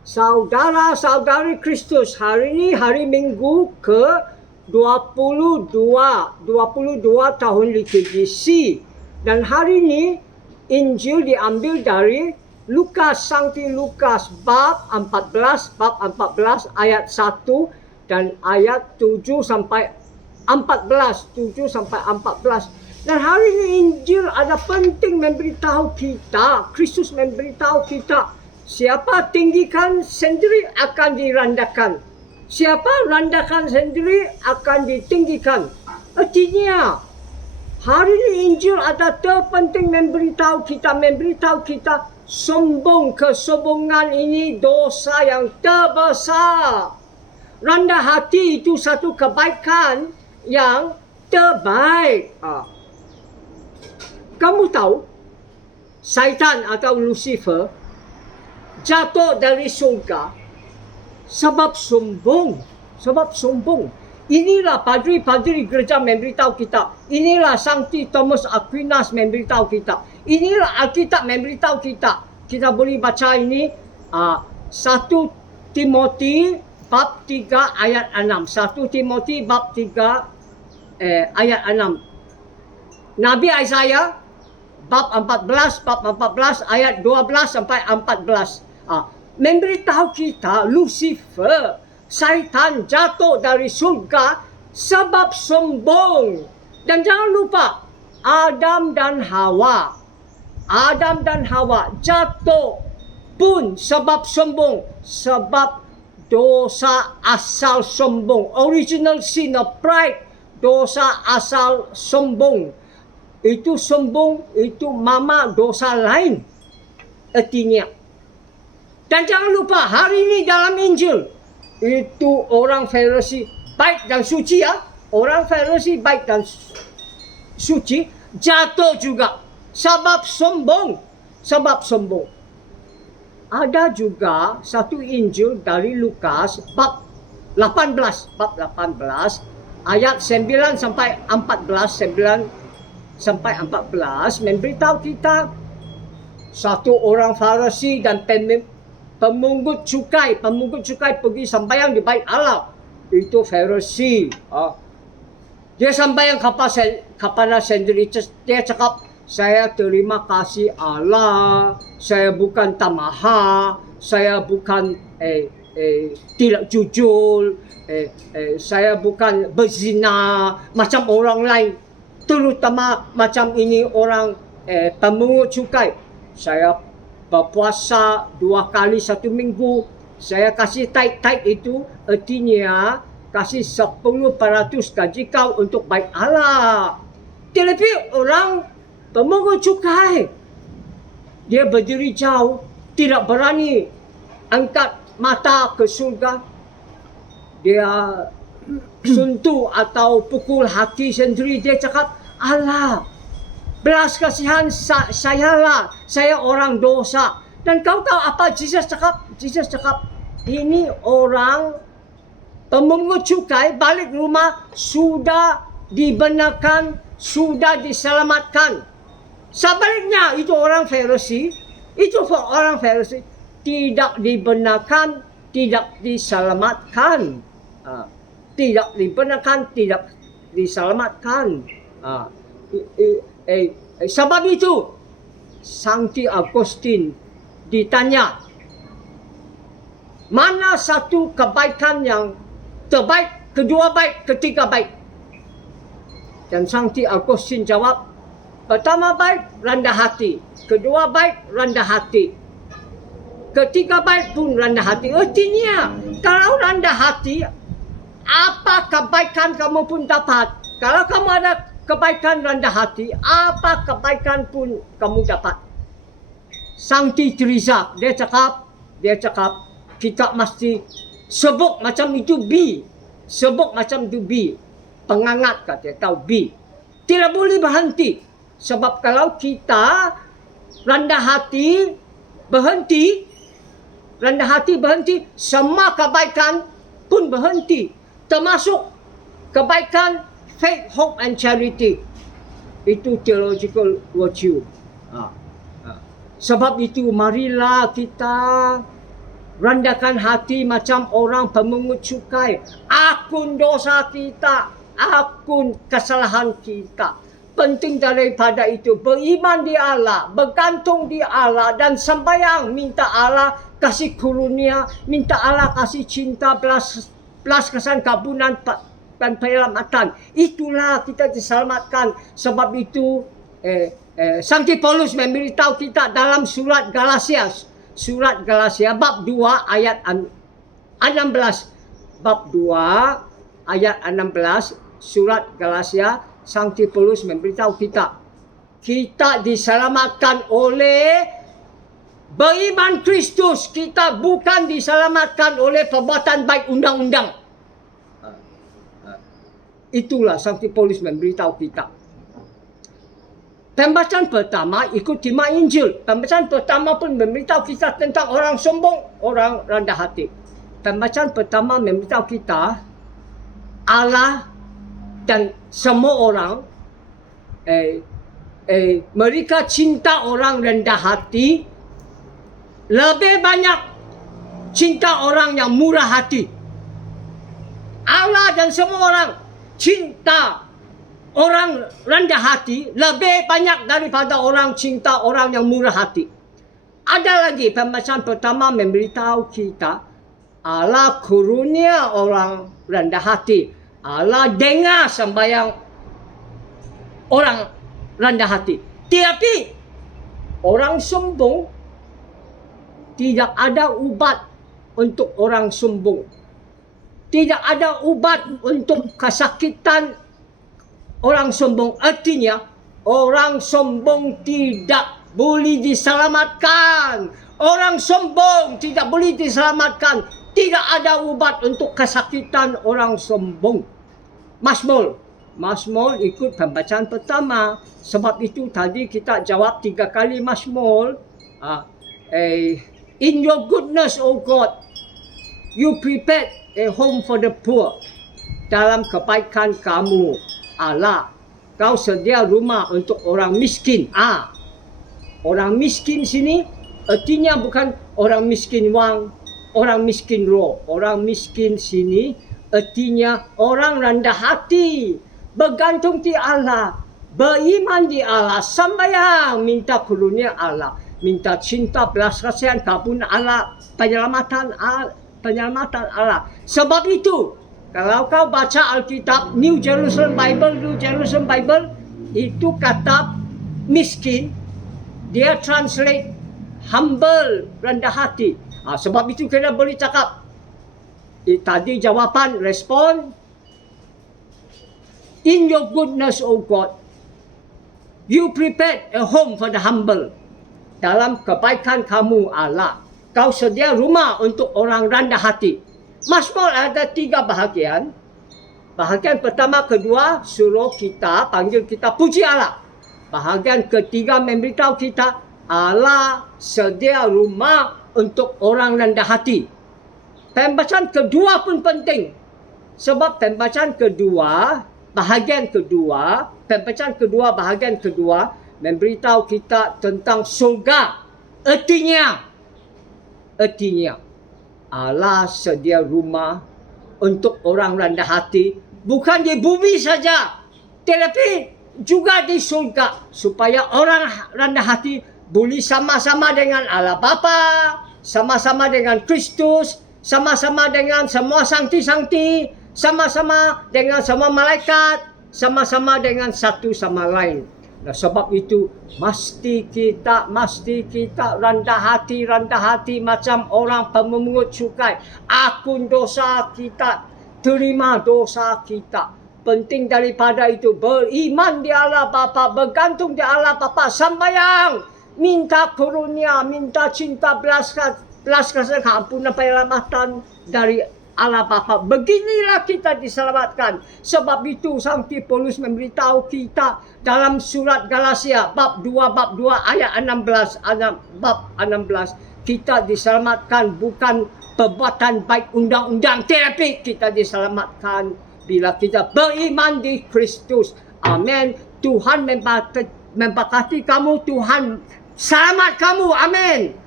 Saudara-saudari Kristus, hari ini hari Minggu ke-22 tahun liturgi C. Dan hari ini Injil diambil dari Lukas, Sankti Lukas bab 14 ayat 1 dan ayat 7 sampai 14. Dan hari ini Injil ada penting memberitahu kita, Kristus memberitahu kita, siapa tinggikan sendiri akan direndahkan, siapa rendahkan sendiri akan ditinggikan. Artinya hari ini Injil ada terpenting memberitahu kita sombong, kesombongan ini dosa yang terbesar. Rendah hati itu satu kebaikan yang terbaik. Kamu tahu, Syaitan atau Lucifer jatuh dari surga sebab sombong. Inilah padri-padri gereja memberitahu kita. Inilah Sankti Thomas Aquinas memberitahu kita. Inilah Alkitab memberitahu kita. Kita boleh baca ini 1 Timothy bab 3 ayat 6. 1 Timothy bab 3 ayat 6. Nabi Isaiah bab 14 ayat 12 sampai 14. Memberitahu kita Lucifer, Syaitan jatuh dari surga sebab sombong. Dan jangan lupa Adam dan Hawa jatuh pun sebab sombong, sebab dosa asal sombong, original sin of pride, dosa asal sombong. Itu sombong, itu mama dosa lain artinya. Dan jangan lupa hari ini dalam Injil itu orang Farisi baik dan suci ya. Orang Farisi baik dan suci jatuh juga sebab sombong. Ada juga satu Injil dari Lukas bab 18 ayat 9 sampai 14 memberitahu kita satu orang Farisi dan pemungut cukai pergi sembahyang di bait Allah. Itu Farisi. Dia sembahyang kepada sendiri. Dia cakap, saya terima kasih Allah, saya bukan tamaha, saya bukan tidak jujur, saya bukan berzina macam orang lain, terutama macam ini orang pemungut cukai. Saya berpuasa 2 kali 1 minggu. Saya kasih tithe itu artinya kasih 10% gaji kau untuk bait Allah. Tetapi orang pemungut cukai, dia berdiri jauh, tidak berani angkat mata ke surga. Dia sentuh atau pukul hati sendiri. Dia cakap, Allah, belas kasihan saya orang dosa. Dan kau tahu apa Jesus cakap? Jesus cakap, ini orang pemungut cukai balik rumah sudah dibenarkan, sudah diselamatkan. Sebaliknya itu orang Farisi, tidak dibenarkan, tidak diselamatkan. Tidak dibenarkan, tidak diselamatkan. Sebab itu Sankti Agustin ditanya, mana satu kebaikan yang terbaik, kedua baik, ketiga baik? Dan Sankti Agustin jawab, pertama baik rendah hati, kedua baik rendah hati, ketiga baik pun rendah hati. Artinya kalau rendah hati, apa kebaikan kamu pun dapat. Kalau kamu ada kebaikan rendah hati, apa kebaikan pun kamu dapat. Sankti Teresa dia cakap kita mesti sebut macam itu B, pengangat kata tahu B. Tidak boleh berhenti, sebab kalau kita rendah hati berhenti, semua kebaikan pun berhenti, termasuk kebaikan faith, hope and charity. Itu theological virtue. Sebab itu marilah kita Rendahkan hati macam orang pemungut cukai. Akun dosa kita, akun kesalahan kita. Penting daripada itu, beriman di Allah, bergantung di Allah dan sembahyang, minta Allah kasih karunia, minta Allah kasih cinta, belas kasihan, keampunan dan penyelamatan. Itulah kita diselamatkan. Sebab itu Sankti Paulus memberitahu kita dalam surat Galatia bab 2 ayat 16. Bab 2 ayat 16 surat Galatia, Sankti Paulus memberitahu kita diselamatkan oleh beriman Kristus. Kita bukan diselamatkan oleh perbuatan baik undang-undang. Itulah Sankti Paulus memberitahu kita. Pembacaan pertama ikut tema Injil. Pembacaan pertama pun memberitahu kita tentang orang sombong, orang rendah hati. Pembacaan pertama memberitahu kita Allah dan semua orang mereka cinta orang rendah hati lebih banyak cinta orang yang murah hati. Allah dan semua orang cinta orang rendah hati lebih banyak daripada orang cinta orang yang murah hati. Ada lagi pembacaan pertama memberitahu kita Allah karunia orang rendah hati. Allah dengar sembahyang orang rendah hati. Tetapi orang sombong tidak ada ubat untuk orang sombong. Tidak ada ubat untuk kesakitan orang sombong. Artinya orang sombong tidak boleh diselamatkan. Orang sombong tidak boleh diselamatkan. Tidak ada ubat untuk kesakitan orang sombong. Mazmur ikut pembacaan pertama. Sebab itu tadi kita jawab 3 kali Mazmur. In your goodness, O God, you prepared a home for the poor. Dalam kebaikan kamu, Allah, kau sedia rumah untuk orang miskin. Orang miskin sini artinya bukan orang miskin wang, orang miskin roh. Orang miskin sini artinya orang rendah hati, bergantung di Allah, beriman di Allah, sembahyang, minta karunia Allah, minta cinta, belas kasihan, keampunan Allah, penyelamatan Allah. Sebab itu, kalau kau baca Alkitab, New Jerusalem Bible, itu kata miskin, dia translate humble, rendah hati. Sebab itu kita boleh cakap, tadi jawapan, respon, in your goodness, O God, you prepared a home for the humble. Dalam kebaikan kamu Allah, kau sedia rumah untuk orang rendah hati. Mazmur ada 3 bahagian. Bahagian pertama, kedua suruh kita, panggil kita puji Allah. Bahagian ketiga memberitahu kita Allah sedia rumah untuk orang rendah hati. Pembacaan kedua pun penting. Sebab pembacaan kedua, bahagian kedua memberitahu kita tentang surga. Artinya Allah sedia rumah untuk orang rendah hati, bukan di bumi saja, tetapi juga di surga, supaya orang rendah hati boleh sama-sama dengan Allah Bapa, sama-sama dengan Kristus, sama-sama dengan semua sankti-sankti, sama-sama dengan semua malaikat, sama-sama dengan satu sama lain. Nah, sebab itu mesti kita rendah hati macam orang pemungut cukai. Akun dosa kita, terima dosa kita. Penting daripada itu, beriman di Allah Bapa, bergantung di Allah Bapa, sembahyang, minta karunia, minta cinta, belas kasihan, keampunan, penyelamatan dari Allah Bapa. Beginilah kita diselamatkan. Sebab itu Sankti Paulus memberitahu kita dalam surat Galatia bab 2 ayat 16, bab 16, kita diselamatkan bukan perbuatan baik undang-undang, tetapi kita diselamatkan bila kita beriman di Kristus. Amin. Tuhan memberkati kamu, Tuhan selamat kamu. Amin.